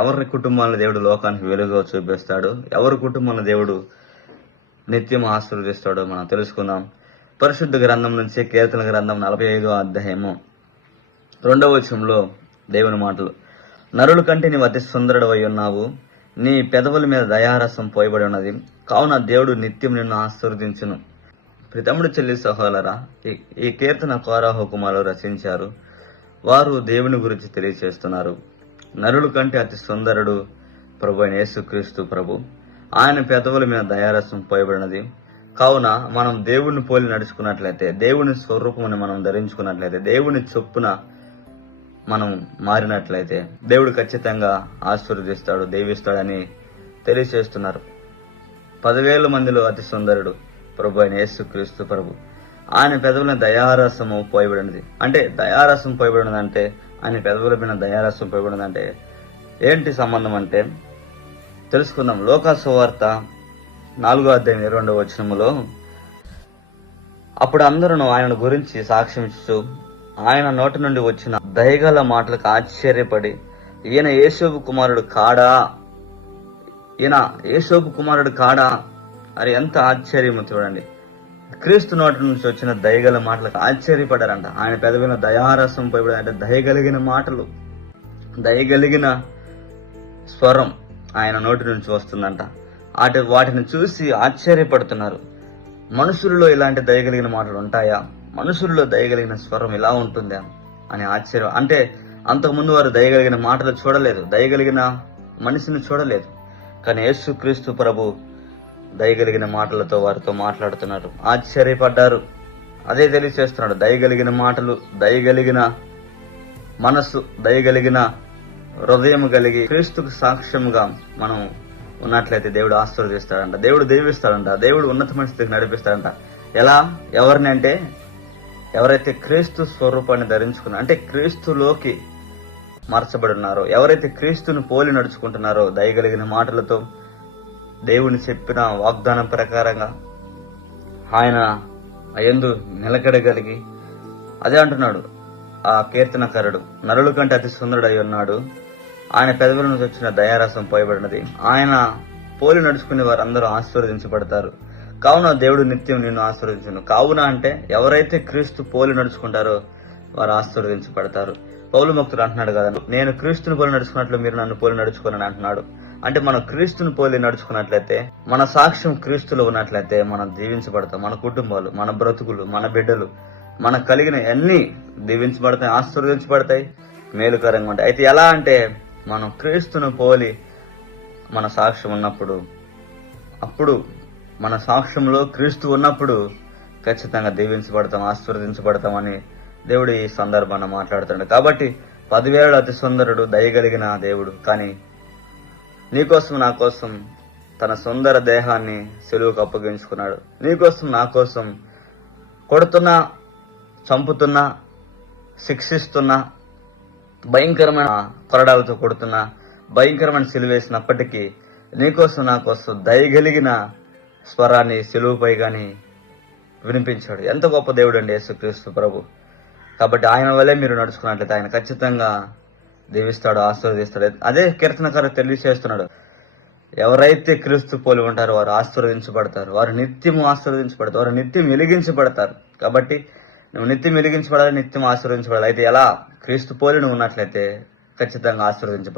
ఎవరి కుటుంబాలను దేవుడు లోకానికి వెలుగుగా చూపిస్తాడు, ఎవరి కుటుంబాలను దేవుడు నిత్యం ఆశీర్వదిస్తాడో మనం తెలుసుకుందాం. పరిశుద్ధ గ్రంథం నుంచి కీర్తన గ్రంథం 45వ అధ్యాయము 2వ వచనంలో దేవుని మాటలు, నరుల కంటే నీవు అతి సుందరుడవై ఉన్నావు, నీ పెదవుల మీద దయారసం పోయబడి ఉన్నది, కావున దేవుడు నిత్యం నిన్ను ఆశీర్వదించును. ప్రితముడు చెల్లి సహోదరా, ఈ కీర్తన కోరాహు కుమారులు రచించారు. వారు దేవుని గురించి తెలియచేస్తున్నారు. నరుల కంటే అతి సుందరుడు ప్రభు అయిన యేసుక్రీస్తు ప్రభు. ఆయన పెదవుల మీద దయారసం పోయబడినది. కావున మనం దేవుణ్ణి పోలి నడుచుకున్నట్లయితే, దేవుని స్వరూపముని మనం ధరించుకున్నట్లయితే, దేవుని చొప్పున మనం మారినట్లయితే దేవుడు ఖచ్చితంగా ఆశీర్వదిస్తాడు, దీవిస్తాడని తెలియచేస్తున్నారు. 10,000 మందిలో అతి సుందరుడు ప్రభు అయిన యేసుక్రీస్తు ప్రభు. ఆయన పెదవుల దయారసము పోయబడినది. అంటే దయారసం పోయబడినది అంటే, ఆయన పెదవుల మీద దయారసం పోయబడినది అంటే ఏంటి సంబంధం అంటే తెలుసుకుందాం. లోకా సువార్త 4వ అధ్యాయం 22వ వచనములో, అప్పుడు అందరూ ఆయన గురించి సాక్ష్యం ఇస్తూ ఆయన నోటి నుండి వచ్చిన దయగల మాటలకు ఆశ్చర్యపడి, ఈయన యేసోబు కుమారుడు కాడా, ఈయన యేసోబు కుమారుడు కాడా అని ఎంత ఆశ్చర్యము చూడండి. క్రీస్తు నోటి నుంచి వచ్చిన దయగల మాటలకు ఆశ్చర్యపడారంట. ఆయన పెదవిన దయారసం పోయబడి, అంటే దయగలిగిన మాటలు, దయగలిగిన స్వరం ఆయన నోటి నుంచి వస్తుందంట. వాటిని చూసి ఆశ్చర్యపడుతున్నారు. మనుషుల్లో ఇలాంటి దయగలిగిన మాటలు ఉంటాయా? మనుషుల్లో దయగలిగిన స్వరం ఇలా ఉంటుందా అని ఆశ్చర్యం. అంటే అంతకుముందు వారు దయగలిగిన మాటలు చూడలేదు, దయగలిగిన మనిషిని చూడలేదు. కానీ యేసుక్రీస్తు ప్రభు దయగలిగిన మాటలతో వారితో మాట్లాడుతున్నారు. ఆశ్చర్యపడ్డారు. అదే తెలియచేస్తున్నాడు. దయగలిగిన మాటలు, దయగలిగిన మనస్సు, దయగలిగిన హృదయం కలిగి క్రీస్తుకు సాక్ష్యంగా మనం ఉన్నట్లయితే దేవుడు ఆశీర్వదిస్తాడంట, దేవుడు దీవిస్తాడంట, దేవుడు ఉన్నతమైన స్థితికి నడిపిస్తాడంట. ఎలా? ఎవరిని అంటే, ఎవరైతే క్రీస్తు స్వరూపాన్ని ధరించుకున్నారో, అంటే క్రీస్తులోకి మార్చబడి ఉన్నారో, ఎవరైతే క్రీస్తుని పోలి నడుచుకుంటున్నారో, దయగలిగిన మాటలతో దేవుని చెప్పిన వాగ్దానం ప్రకారంగా ఆయన అయందు నిలకడగలిగి, అదే అంటున్నాడు ఆ కీర్తనకారుడు, నరుల కంటే అతి సుందరుడై ఉన్నాడు, ఆయన పెదవుల నుంచి వచ్చిన దయారసం పోయబడినది, ఆయన పోలి నడుచుకునే వారందరూ ఆశీర్వదించబడతారు. కావున దేవుడు నిత్యం నిన్ను ఆశీర్వదించును. కావున అంటే ఎవరైతే క్రీస్తు పోలి నడుచుకుంటారో వారు ఆశీర్వదించబడతారు. పౌలు భక్తుడు అంటున్నాడు కదా, నేను క్రీస్తుని పోలి నడుచుకున్నట్లు మీరు నన్ను పోలి నడుచుకోనని అంటున్నాడు. అంటే మనం క్రీస్తుని పోలి నడుచుకున్నట్లయితే, మన సాక్ష్యం క్రీస్తులో ఉన్నట్లయితే మనం దీవించబడతాం. మన కుటుంబాలు, మన బ్రతుకులు, మన బిడ్డలు, మనకు కలిగిన అన్ని దీవించబడతాయి, ఆశీర్వదించబడతాయి, మేలుకరంగా ఉంటాయి. అయితే ఎలా అంటే, మనం క్రీస్తును పోలి మన సాక్ష్యం ఉన్నప్పుడు, అప్పుడు మన సాక్ష్యంలో క్రీస్తు ఉన్నప్పుడు ఖచ్చితంగా దీవించబడతాం, ఆశీర్వదించబడతామని దేవుడు ఈ సందర్భాన్ని మాట్లాడుతున్నాడు. కాబట్టి 10,000 అతి సుందరుడు, దయగలిగిన దేవుడు. కానీ నీకోసం నా కోసం తన సుందర దేహాన్ని సిలువకు అప్పగించుకున్నాడు. నీకోసం నా కోసం కొడుతున్నా, చంపుతున్నా, శిక్షిస్తున్నా, భయంకరమైన కొరడాలతో కొడుతున్నా, భయంకరమైన సిలువేసినప్పటికీ నీకోసం నా కోసం దయగలిగిన స్వరాన్ని సిలువుపై గాని వినిపించాడు. ఎంత గొప్ప దేవుడు అండి యేసుక్రీస్తు ప్రభు. కాబట్టి ఆయన వల్లే మీరు నడుచుకున్నట్లయితే ఆయన ఖచ్చితంగా దీవిస్తాడు, ఆశీర్వదిస్తాడు. అదే కీర్తనకారు తెలియజేస్తున్నాడు. ఎవరైతే క్రీస్తు పోలి ఉంటారో వారు ఆశీర్వదించబడతారు, వారు నిత్యం ఆశీర్వదించబడతారు, వారు నిత్యం వెలిగించబడతారు. కాబట్టి నువ్వు నిత్యం వెలిగించబడాలి, నిత్యం ఆశీర్వదించబడాలి. అయితే ఎలా? క్రీస్తు పోలి నువ్వు ఉన్నట్లయితే ఖచ్చితంగా ఆశీర్వదించబడతావు.